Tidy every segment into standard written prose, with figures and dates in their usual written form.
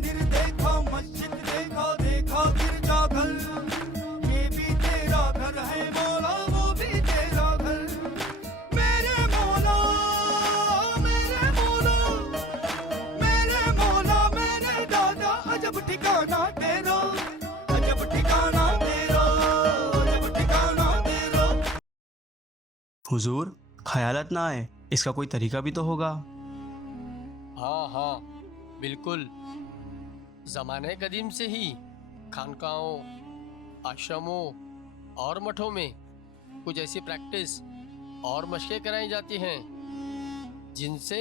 मंदिर देखा, मस्जिद देखा, देखा गिरजा घर, ये भी तेरा घर है मौला, वो भी तेरा घर। मेरे मौला, मेरे मौला, मेरे मौला, मेरे दादा, अजब ठिकाना तेरा, अजब ठिकाना तेरा, अजब ठिकाना तेरा। हुजूर, ख्यालात ना आए, इसका कोई तरीका भी तो होगा। हाँ हाँ बिल्कुल। ज़माने कदीम से ही खानकाहों, आश्रमों और मठों में कुछ ऐसी प्रैक्टिस और मशक़ें कराई जाती हैं जिनसे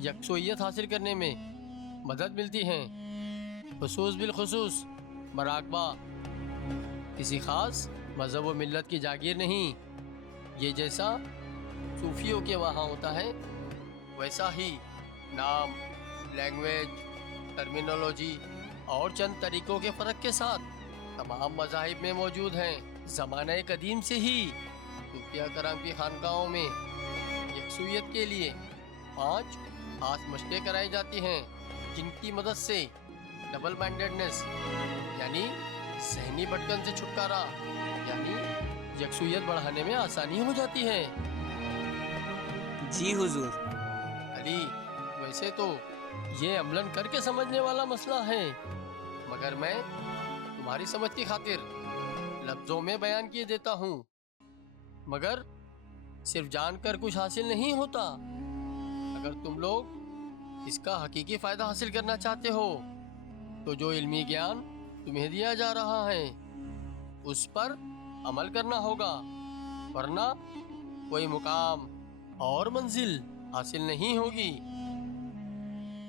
यकसुइयत हासिल करने में मदद मिलती हैं। खुसूस बिलखुसूस मराकबा किसी ख़ास मज़हब व मिल्लत की जागीर नहीं। ये जैसा सूफियों के वहाँ होता है वैसा ही नाम, लैंग्वेज, टर्मिनोलॉजी और चंद तरीक़ों के फ़र्क के साथ तमाम मज़ाहिब में मौजूद हैं। ज़माने कदीम से ही सूफिया कराम की खानकाहों में यकसुइयत के लिए 5 खास मशक़ें कराई जाती हैं जिनकी मदद से डबल माइंडेडनेस यानी ज़हनी भटकन से छुटकारा यानी यकसुइयत बढ़ाने में आसानी हो जाती है। जी हुजूर। अली, वैसे तो ये अमलन करके समझने वाला मसला है, मगर मैं तुम्हारी समझ की खातिर लफ्ज़ों में बयान किए देता हूँ। मगर सिर्फ जानकर कुछ हासिल नहीं होता। अगर तुम लोग इसका हकीकी फ़ायदा हासिल करना चाहते हो तो जो इल्मी ज्ञान तुम्हें दिया जा रहा है उस पर अमल करना होगा, वरना कोई मुकाम और मंजिल हासिल नहीं होगी।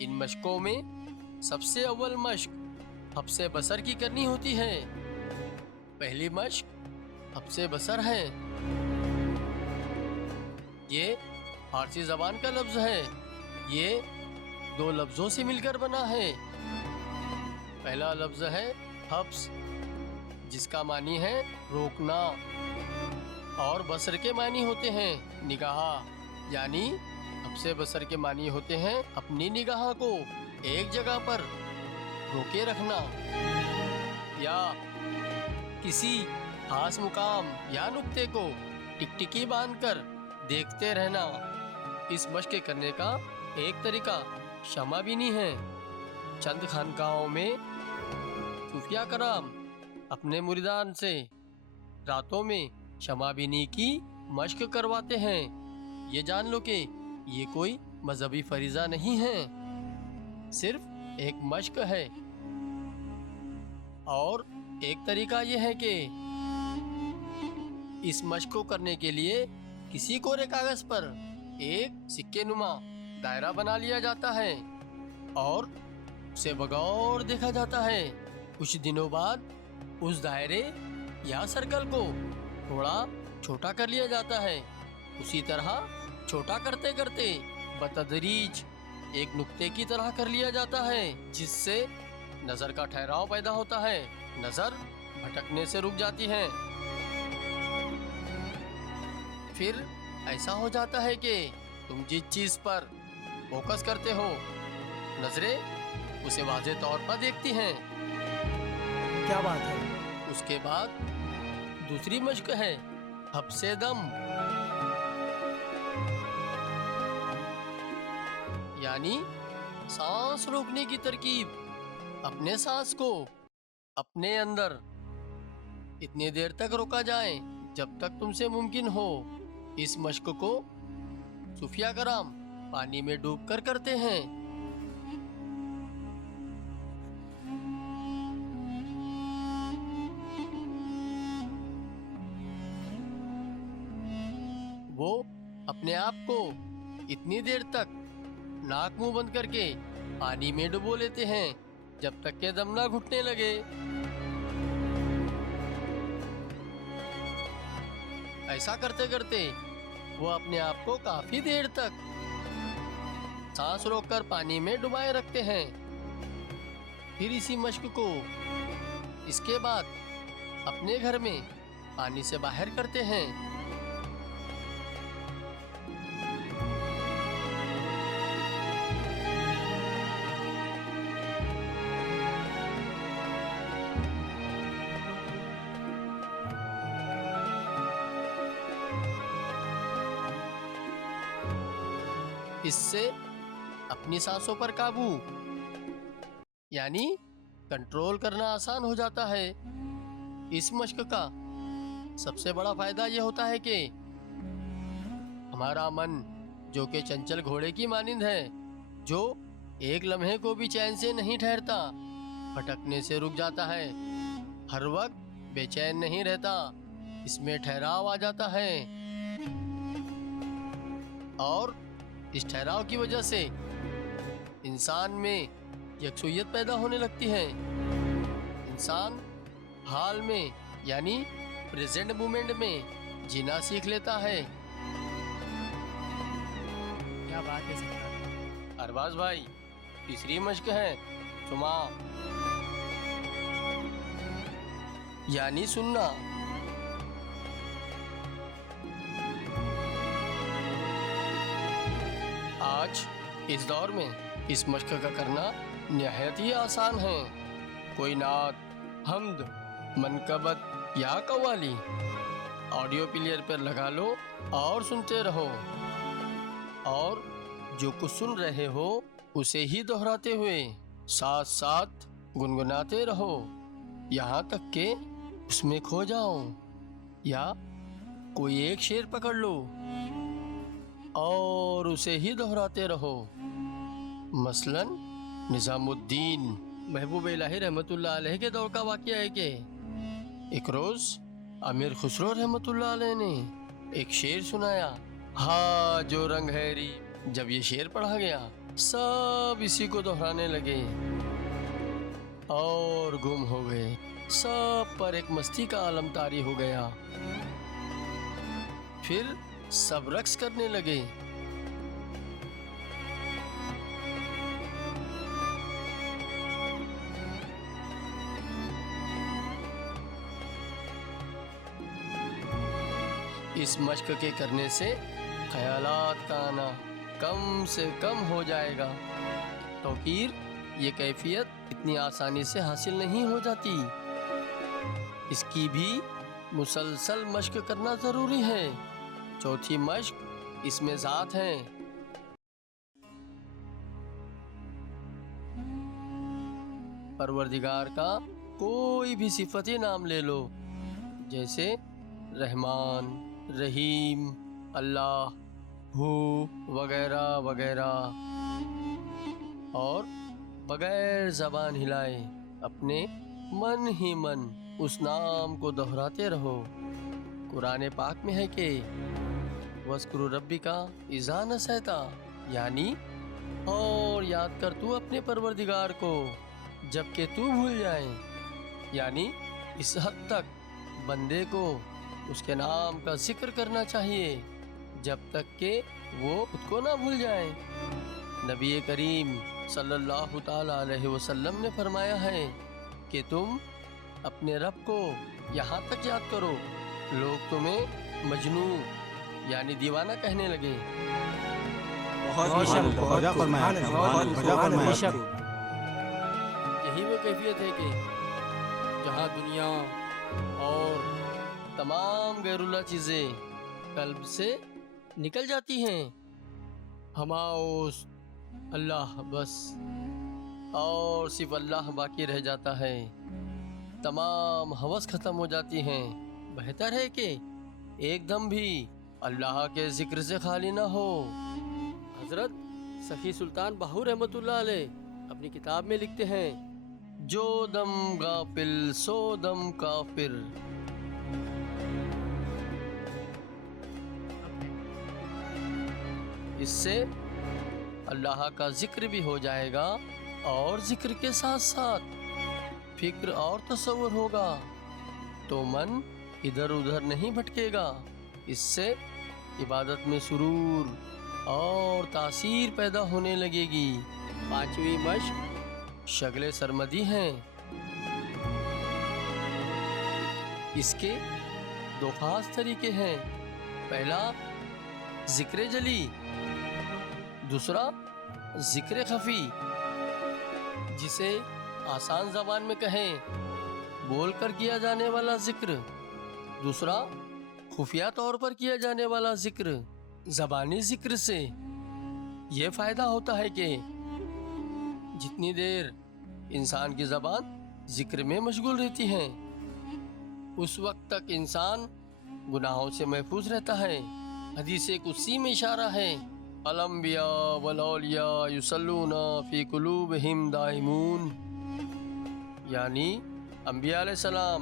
इन मशकों में सबसे अव्वल मश्क हफ्से बसर की करनी होती है। पहली मश्क हफ्से बसर है। ये फारसी ज़बान का लफ्ज़ है। ये 2 लफ्ज़ों से मिलकर बना है। पहला लफ्ज़ है हफ्स, जिसका मानी है रोकना, और बसर के मानी होते हैं निगाह, यानी हफ्से बसर के मानी होते हैं अपनी निगाह को एक जगह पर रोके रखना या किसी खास मुकाम या नुक्ते को टिकटिकी बांधकर देखते रहना। इस मशक़ करने का एक तरीका शमा बीनी है। चंद खानकाहों में सूफिया कराम अपने मुरीदान से रातों में शमा बीनी की मशक़ करवाते हैं। ये जान लो कि ये कोई मजहबी फरीज़ा नहीं है, सिर्फ एक मशक़ है। और एक तरीका ये है कि इस मशक़ को करने के लिए किसी कोरे कागज़ पर एक सिक्के नुमा दायरा बना लिया जाता है और उसे बगौर देखा जाता है। कुछ दिनों बाद उस दायरे या सर्कल को थोड़ा छोटा कर लिया जाता है। उसी तरह छोटा करते करते बतदरीज एक नुक्ते की तरह कर लिया जाता है, जिससे नज़र का ठहराव पैदा होता है, नज़र भटकने से रुक जाती है। फिर ऐसा हो जाता है कि तुम जिस चीज़ पर फोकस करते हो नज़रें उसे वाज़े तौर पर देखती हैं। क्या बात है। उसके बाद दूसरी मशक़ है हब्से दम, यानी सांस रोकने की तरकीब। अपने सांस को अपने अंदर इतनी देर तक रोका जाए जब तक तुमसे मुमकिन हो। इस मशक़ को सूफिया कराम पानी में डूबकर करते हैं। वो अपने आप को इतनी देर तक नाक मुंह बंद करके पानी में डुबो लेते हैं जब तक के दम ना घुटने लगे। ऐसा करते करते वो अपने आप को काफी देर तक सांस रोककर पानी में डुबाए रखते हैं। फिर इसी मशक को इसके बाद अपने घर में पानी से बाहर करते हैं। اس سے اپنی سانسوں پر قابو یعنی کنٹرول کرنا آسان ہو جاتا ہے۔ اس مشق کا سب سے بڑا فائدہ یہ ہوتا ہے کہ ہمارا من جو کہ چنچل گھوڑے کی مانند ہے، جو ایک لمحے کو بھی چین سے نہیں ٹھہرتا، بھٹکنے سے رک جاتا ہے، ہر وقت بے چین نہیں رہتا، اس میں ٹھہراؤ آ جاتا ہے، اور اس ٹھہراؤ کی وجہ سے انسان میں یکسوئیت پیدا ہونے لگتی ہے۔ انسان حال میں یعنی پریزنٹ مومنٹ میں جینا سیکھ لیتا ہے۔ کیا بات ہے سرکار؟ ارباز بھائی، تیسری مشق ہے سما یعنی سننا۔ آج اس دور میں اس مشق کا کرنا نہایت ہی آسان ہے۔ کوئی نعت، حمد، منقبت یا قوالی آڈیو پلیئر پر لگا لو اور سنتے رہو، اور جو کچھ سن رہے ہو اسے ہی دہراتے ہوئے ساتھ ساتھ گنگناتے رہو یہاں تک کہ اس میں کھو جاؤ، یا کوئی ایک شعر پکڑ لو اور اسے ہی دہراتے رہو۔ مثلا نظام الدین محبوب الہی رحمۃ اللہ علیہ کے دور کا واقعہ ہے کہ ایک روز امیر خسرو رحمۃ اللہ علیہ نے ایک شعر سنایا، ہاں جو رنگ ہیری۔ جب یہ شعر پڑھا گیا سب اسی کو دہرانے لگے اور گم ہو گئے، سب پر ایک مستی کا عالم طاری ہو گیا۔ پھر سب رقص کرنے لگے۔ اس مشق کے کرنے سے خیالات کا آنا کم سے کم ہو جائے گا۔ توقیر یہ کیفیت اتنی آسانی سے حاصل نہیں ہو جاتی، اس کی بھی مسلسل مشق کرنا ضروری ہے۔ چوتھی مشق اس میں ذات ہے۔ پروردگار کا کوئی بھی صفتی نام لے لو، جیسے رحمان، رحیم، اللہ، ہو وغیرہ وغیرہ، اور بغیر زبان ہلائے اپنے من ہی من اس نام کو دہراتے رہو۔ قرآن پاک میں ہے کہ وَاذْكُرُ رَبِّكَ إِذَا نَسِيتَ، یعنی اور یاد کر تو اپنے پروردگار کو جب کہ تو بھول جائے، یعنی اس حد تک بندے کو اس کے نام کا ذکر کرنا چاہیے جب تک کہ وہ خود کو نہ بھول جائے۔ نبی کریم صلی اللہ تعالی علیہ وسلم نے فرمایا ہے کہ تم اپنے رب کو یہاں تک یاد کرو لوگ تمہیں مجنون یعنی دیوانہ کہنے لگے۔ یہی وہ کیفیت ہے کہ جہاں دنیا اور تمام غیر اللہ چیزیں قلب سے نکل جاتی ہیں، ہماؤس اللہ بس، اور صرف اللہ باقی رہ جاتا ہے، تمام ہوس ختم ہو جاتی ہیں۔ بہتر ہے کہ ایک دم بھی اللہ کے ذکر سے خالی نہ ہو۔ حضرت سخی سلطان باہو رحمۃ اللہ علیہ اپنی کتاب میں لکھتے ہیں، جو دم غافل سو دم کافر۔ اس سے اللہ کا ذکر بھی ہو جائے گا، اور ذکر کے ساتھ ساتھ فکر اور تصور ہوگا، تو من ادھر ادھر نہیں بھٹکے گا۔ اس سے عبادت میں سرور اور تاثیر پیدا ہونے لگے گی۔ پانچویں مشق شغل سرمدی ہے۔ اس کے دو خاص طریقے ہیں، پہلا ذکر جلی، دوسرا ذکر خفی، جسے آسان زبان میں کہیں بول کر کیا جانے والا ذکر، دوسرا خفیہ طور پر کیا جانے والا ذکر۔ زبانی ذکر سے ये फ़ायदा होता है कि जितनी देर इंसान की ज़बान जिक्र में मशगूल रहती है, उस वक्त तक इंसान गुनाहों से महफूज रहता है। हदीस कुदसी में इशारा है, अल-अंबिया वल-औलिया युसल्लूना फी कुलूबिहिम दाइमून, यानी अंबिया अलैहिस्सलाम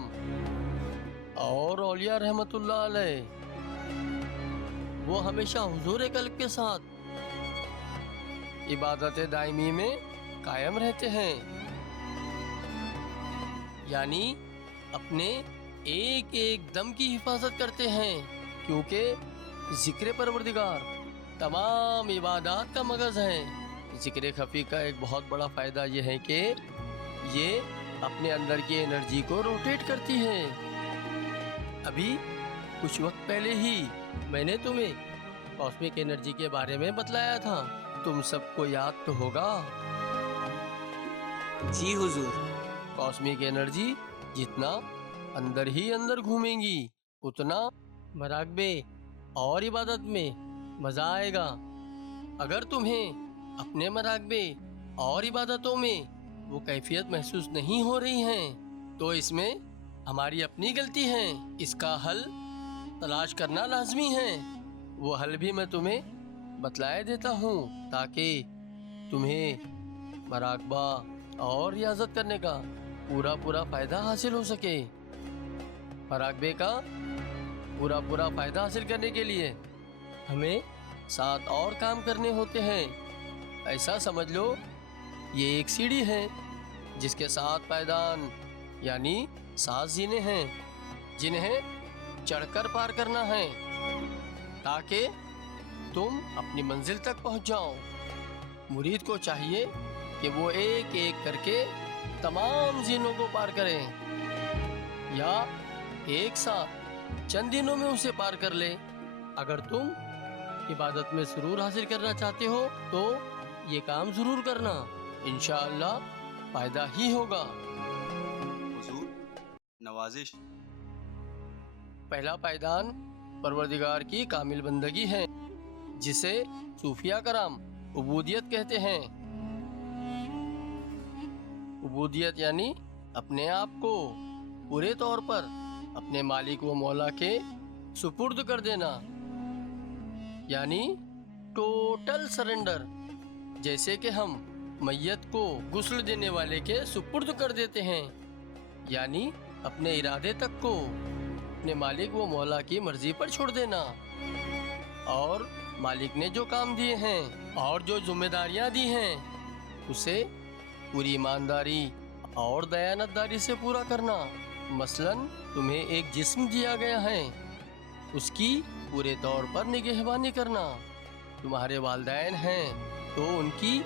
और औलिया रहमतुल्लाह अलैह वो हमेशा हुजूर कल्ब के साथ इबादत दायमी में कायम रहते हैं, यानी अपने एक एक दम की हिफाजत करते हैं, क्योंकि ज़िक्र परवरदिगार तमाम इबादत का मगज़ है। ज़िक्र खफ़ी का एक बहुत बड़ा फ़ायदा यह है कि ये अपने अंदर की एनर्जी को रोटेट करती है। अभी कुछ वक्त पहले ही मैंने तुम्हें कॉस्मिक एनर्जी के बारे में बतलाया था, तुम सबको याद तो होगा। जी हुजूर। कॉस्मिक एनर्जी जितना अंदर ही अंदर घूमेंगी, उतना मराकबे और इबादत में मज़ा आएगा। अगर तुम्हें अपने मराकबे और इबादतों में वो कैफियत महसूस नहीं हो रही है, तो इसमें हमारी अपनी गलती है। इसका हल तलाश करना लाजमी है। वो हल भी मैं तुम्हें बतलाए देता हूँ, ताकि तुम्हें मराकबा और रियाजत करने का पूरा फ़ायदा हासिल हो सके। मराकबे का पूरा फ़ायदा हासिल करने के लिए हमें 7 और काम करने होते हैं। ऐसा समझ लो, ये एक सीढ़ी है जिसके 7 पायदान यानी 7 जीने हैं, जिन्हें चढ़कर पार करना है, ताकि तुम अपनी मंजिल तक पहुंच जाओ। मुरीद को चाहिए कि वो एक एक करके तमाम जीनों को पार करें, या एक साथ चंद दिनों में उसे पार कर ले। अगर तुम इबादत में सुरूर हासिल करना चाहते हो तो ये काम ज़रूर करना, इंशाअल्लाह फ़ायदा ही होगा। हुजूर, नवाजिश। पहला पायदान परवरदिगार की कामिल बंदगी है, जिसे सूफिया कराम उबूदियत कहते हैं। उबूदियत यानी अपने आप को पूरे तौर पर अपने मालिक व मौला के सुपुर्द कर देना, यानी टोटल सरेंडर। जैसे कि हम मैयत को गुस्ल देने वाले के सुपुर्द कर देते हैं, यानी अपने इरादे तक को अपने मालिक व मौला की मर्जी पर छोड़ देना। और मालिक ने जो काम दिए हैं और जो जिम्मेदारियां दी हैं, उसे पूरी ईमानदारी और दयानतदारी से पूरा करना। मसलन तुम्हें एक जिस्म दिया गया है, उसकी पूरे तौर पर निगहबानी करना। तुम्हारे वालिदैन हैं तो उनकी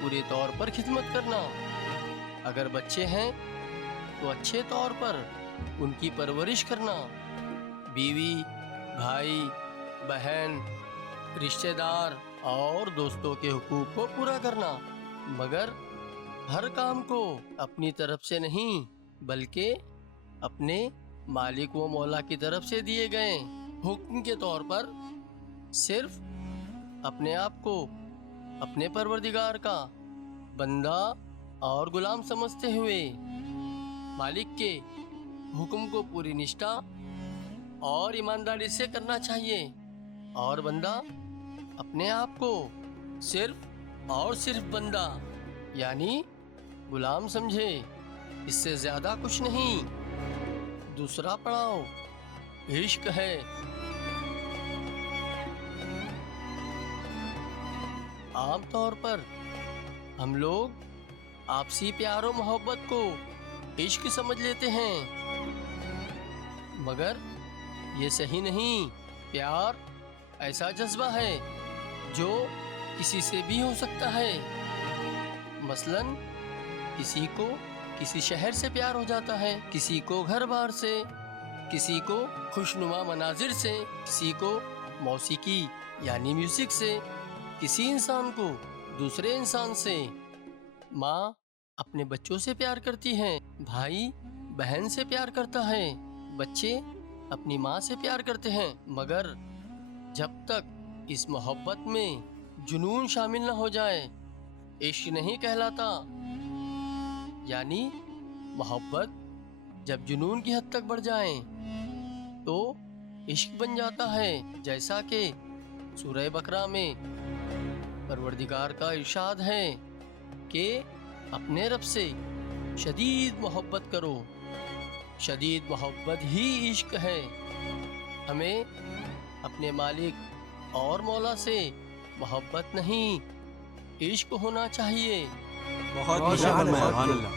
पूरे तौर पर खिदमत करना। अगर बच्चे हैं तो अच्छे तौर पर उनकी परवरिश करना। बीवी, भाई, बहन, रिश्तेदार और दोस्तों के हुकूक को पूरा करना, मगर हर काम को अपनी तरफ से नहीं, बल्कि अपने मालिक व मौला की तरफ से दिए गए हुक्म के तौर पर सिर्फ अपने आप को अपने परवरदिगार का बंदा और गुलाम समझते हुए मालिक के हुक्म को पूरी निष्ठा और ईमानदारी से करना चाहिए। और बंदा अपने आप को सिर्फ और सिर्फ बंदा यानी गुलाम समझे, इससे ज़्यादा कुछ नहीं। दूसरा पड़ाव इश्क है। आम तौर पर हम लोग आपसी प्यार और मोहब्बत को इश्क समझ लेते हैं, मगर ये सही नहीं। प्यार ऐसा जज्बा है जो किसी से भी हो सकता है। मसलन किसी को किसी शहर से प्यार हो जाता है, किसी को घर बार से, किसी को खुशनुमा मनाजिर से, किसी को मौसीकी यानी म्यूजिक से, किसी इंसान को दूसरे इंसान से। माँ अपने बच्चों से प्यार करती है, भाई बहन से प्यार करता है, बच्चे अपनी माँ से प्यार करते हैं। मगर जब तक इस मोहब्बत में जुनून शामिल न हो जाए, इश्क नहीं कहलाता। यानी मोहब्बत जब जुनून की हद तक बढ़ जाए तो इश्क बन जाता है। जैसा कि सूरह बकरा में परवरदिगार का इरशाद है कि अपने रब से शदीद मोहब्बत करो। शदीद मोहब्बत ही इश्क है। हमें अपने मालिक और मौला से मोहब्बत नहीं, इश्क होना चाहिए। बहुत बहुत अच्छा फरमाया, बहुत सुभान अल्लाह।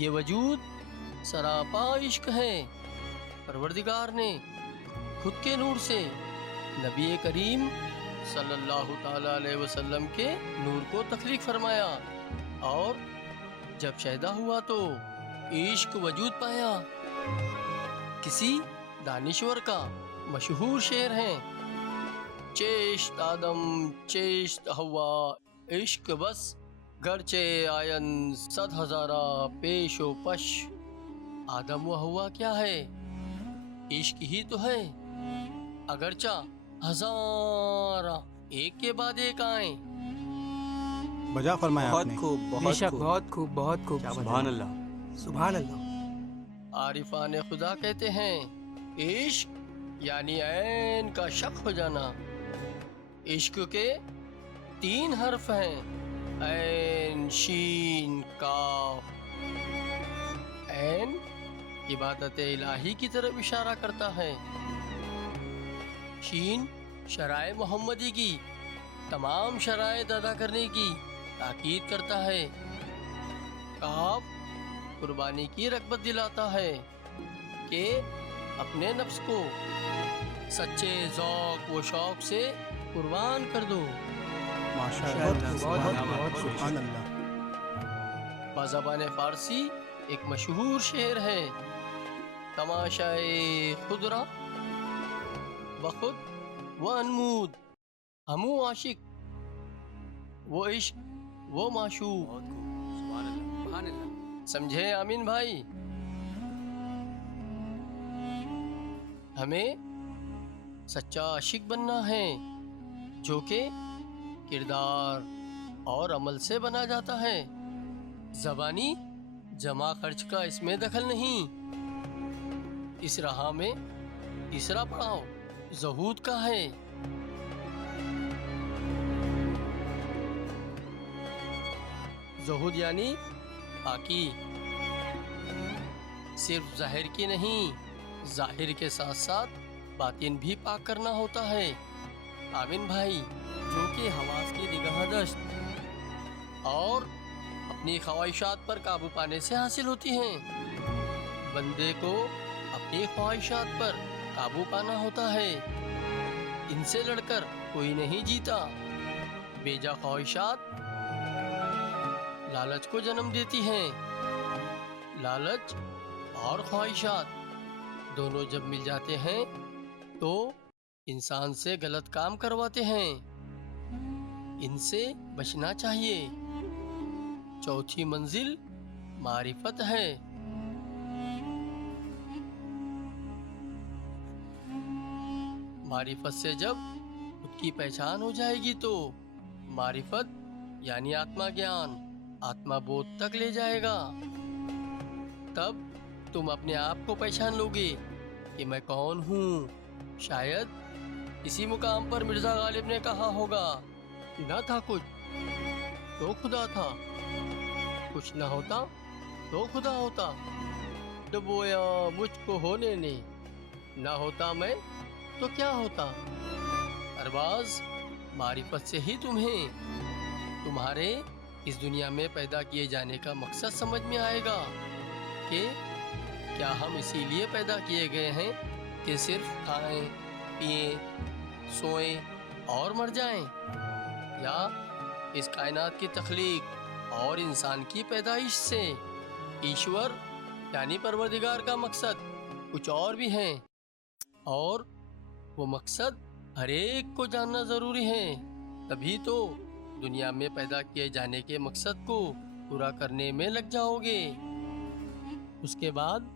ये वजूद सरापा इश्क है। परवरदिगार ने खुद के नूर से नबी करीम सल्लल्लाहु ताला अलैहि वसल्लम के नूर को तख्लीक फरमाया और जब शैदा हुआ तो इश्क वजूद पाया। किसी दानिश्वर का मशहूर शेर है, चेश्त आदम चेश्त हवा, इश्क बस गरचे आयन सद हजारा पेशो पश। आदम व हवा क्या है? इश्क ही तो है। अगरचा हजारा एक के बाद एक आए। बजा फरमाया बहुत आपने। खूब, बहुत बेशक खूब, बहुत खूब बहुत खूब। सुभान अल्लाह। सुभान अल्लाह। आरिफान खुदा कहते हैं इश्क यानी ऐन का शक हो जाना। इश्क के 3 हर्फ हैं, ऐन शीन काफ। ऐन इबादत इलाही की तरफ इशारा करता है। शीन शराए मोहम्मदी की तमाम शराइत अदा करने की ताकीद करता है। काफ कुर्बानी की रग़बत दिलाता है कि अपने नफ्स को सच्चे ज़ौक़ व शौक़ से कुर्बान कर दो। माशाअल्लाह, बहुत बहुत सुभान अल्लाह। बाज़बान फ़ारसी एक मशहूर शेर है, तमाशाए खुदरा बखुद व अनमूद, हमू आशिक वो इश्क वो माशूक। बहुत खूब, सुभान अल्लाह, सुभान अल्लाह। समझे आमीन भाई? हमें सच्चा आशिक बनना है जो कि किरदार और अमल से बना जाता है। ज़बानी जमा खर्च का इसमें दखल नहीं। इस राह में तीसरा पड़ाव ज़हूद का है। ज़हूद यानी पाकी, सिर्फ ज़ाहिर की नहीं, ज़ाहिर के साथ साथ बातिन भी पाक करना होता है। आमिन भाई, जो कि हवास की निगाहदश्त और अपनी ख्वाहिशात पर काबू पाने से हासिल होती हैं। बंदे को अपनी ख्वाहिशात पर काबू पाना होता है। इनसे लड़कर कोई नहीं जीता। बेजा ख्वाहिशात लालच को जन्म देती हैं। लालच और ख्वाहिशात दोनों जब मिल जाते हैं तो इंसान से गलत काम करवाते हैं। इनसे बचना चाहिए। चौथी मंजिल मारिफत है। मारिफत से जब खुद की पहचान हो जाएगी तो मारिफत यानी आत्मा ज्ञान आत्मा बोध तक ले जाएगा। तब तुम अपने आप को पहचान लोगे कि मैं कौन हूँ। शायद इसी मुकाम पर मिर्ज़ा गालिब ने कहा होगा, न था कुछ तो खुदा था, कुछ न होता तो खुदा होता, डुबोया मुझको होने ने, न होता मैं तो क्या होता। अरबाज मारिफत से ही तुम्हें तुम्हारे इस दुनिया में पैदा किए जाने का मकसद समझ में आएगा कि क्या हम इसीलिए पैदा किए गए हैं कि सिर्फ खाएं पिएं सोएं और मर जाएं, या इस कायनात की तख्लीक और इंसान की पैदाइश से ईश्वर यानी परवरदिगार का मकसद कुछ और भी है, और वो मकसद हर एक को जानना ज़रूरी है। तभी तो दुनिया में पैदा किए जाने के मकसद को पूरा करने में लग जाओगे। उसके बाद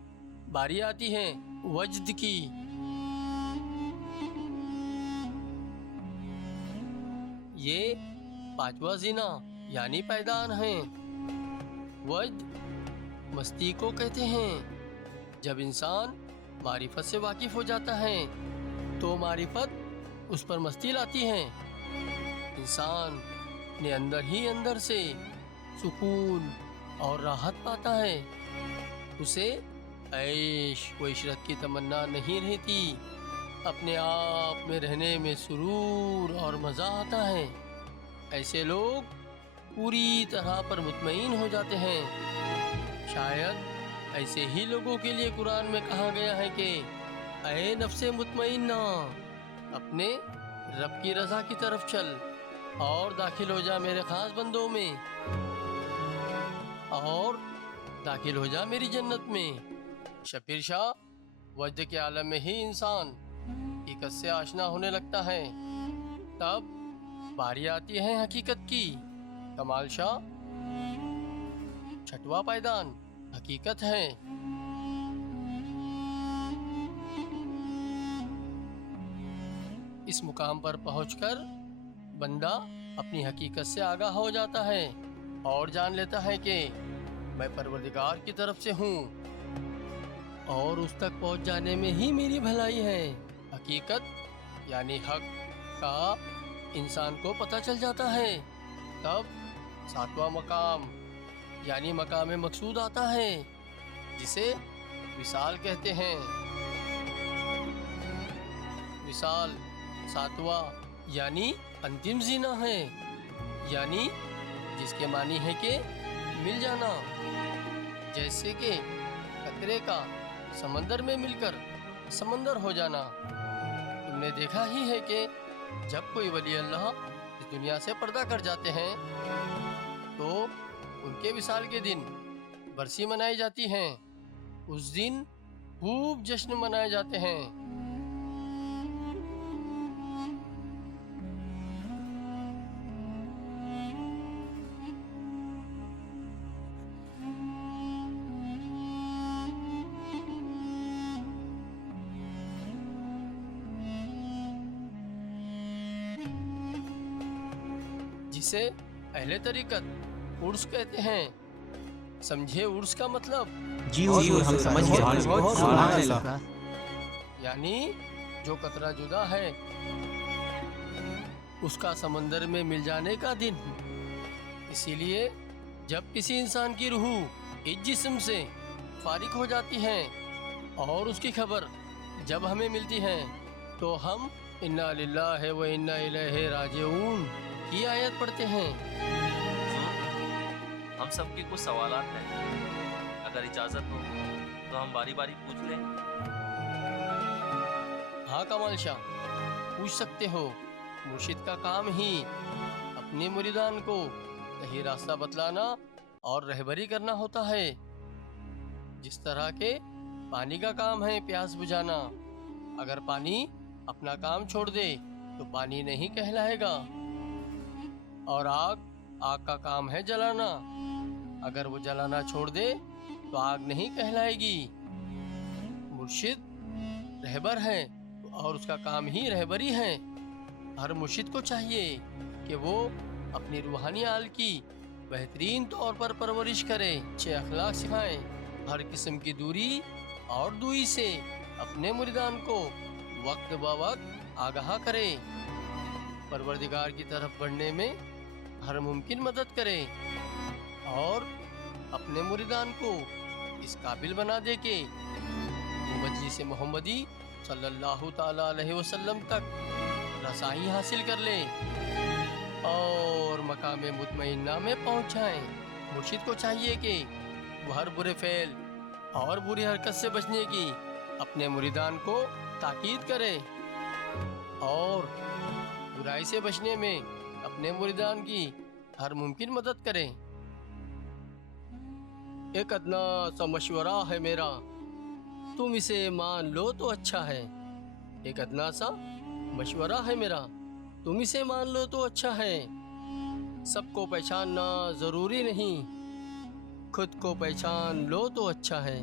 बारी आती है वजद की। یہ پانچواں زنا یعنی پائدان ہیں۔ وجد مستی کو کہتے ہیں۔ جب انسان معرفت سے واقف ہو جاتا ہے تو معرفت اس پر مستی لاتی ہے۔ انسان نے اندر ہی اندر سے سکون اور راحت پاتا ہے۔ اسے عیش و عشرت کی تمنا نہیں رہتی، اپنے آپ میں رہنے میں سرور اور مزہ آتا ہے۔ ایسے لوگ پوری طرح پر مطمئن ہو جاتے ہیں۔ شاید ایسے ہی لوگوں کے لیے قرآن میں کہا گیا ہے کہ اے نفس مطمئنہ، اپنے رب کی رضا کی طرف چل اور داخل ہو جا میرے خاص بندوں میں، اور داخل ہو جا میری جنت میں۔ شبیر شاہ، وجد کے عالم میں ہی انسان حقیقت سے آشنا ہونے لگتا ہے، تب باری آتی ہے حقیقت کی۔ کمال شاہ، چھٹواں پائدان حقیقت ہے۔ اس مقام پر پہنچ کر بندہ اپنی حقیقت سے آگاہ ہو جاتا ہے اور جان لیتا ہے کہ میں پروردگار کی طرف سے ہوں، اور اس تک پہنچ جانے میں ہی میری بھلائی ہے۔ حقیقت یعنی حق کا انسان کو پتہ چل جاتا ہے، تب ساتواں مقام یعنی مقام مقصود آتا ہے، جسے وصال کہتے ہیں۔ وصال ساتواں یعنی انتم زینہ ہے، یعنی جس کے معنی ہے کہ مل جانا، جیسے کہ قطرے کا سمندر میں مل کر سمندر ہو جانا۔ تم نے دیکھا ہی ہے کہ جب کوئی ولی اللہ اس دنیا سے پردہ کر جاتے ہیں تو ان کے وصال کے دن برسی منائی جاتی ہیں، اس دن خوب جشن منائے جاتے ہیں۔ جسے اہل طریقت عرس کہتے ہیں۔ سمجھے عرس کا مطلب؟ جی حضور، ہم سمجھ گئے۔ سبحان اللہ۔ یعنی جو قطرہ جدا ہے اس کا سمندر میں مل جانے کا دن۔ اسی لیے جب کسی انسان کی روح اس جسم سے فارغ ہو جاتی ہے اور اس کی خبر جب ہمیں ملتی ہے تو ہم انا للہ و انا الیہ راجعون کی آیت پڑھتے ہیں۔ ہم سب کے کچھ سوالات ہیں، اگر اجازت ہو تو ہم باری باری پوچھ لیں۔ ہاں کمال شاہ، پوچھ سکتے ہو۔ مرشد کا کام ہی اپنے مریدان کو صحیح راستہ بتلانا اور رہبری کرنا ہوتا ہے، جس طرح کے پانی کا کام ہے پیاس بجھانا۔ اگر پانی اپنا کام چھوڑ دے تو پانی نہیں کہلائے گا، اور آگ کا کام ہے جلانا، اگر وہ جلانا چھوڑ دے تو آگ نہیں کہلائے گی۔ مرشد رہبر ہے اور اس کا کام ہی رہبری ہے۔ ہر مرشد کو چاہیے کہ وہ اپنی روحانی آل کی بہترین طور پر پرورش کرے، اچھے اخلاق سکھائے، ہر قسم کی دوری اور دوئی سے اپنے مریدان کو وقت با وقت آگاہ کرے، پروردگار کی طرف بڑھنے میں ہر ممکن مدد کرے، اور اپنے مریدان کو اس قابل بنا دے کہ وہ مجلس محمدی صلی اللہ تعالی علیہ وسلم تک رسائی حاصل کر لے اور مقام مطمئنہ میں پہنچ جائیں۔ مرشد کو چاہیے کہ وہ ہر برے فعل اور بری حرکت سے بچنے کی اپنے مریدان کو تاکید کرے، اور برائی سے بچنے میں اپنے مریدان کی ہر ممکن مدد کرے۔ ایک ادنا سا مشورہ ہے میرا، تم اسے مان لو تو اچھا ہے۔ ایک ادنا سا مشورہ ہے میرا، تم اسے مان لو تو اچھا ہے۔ سب کو پہچاننا ضروری نہیں، خود کو پہچان لو تو اچھا ہے۔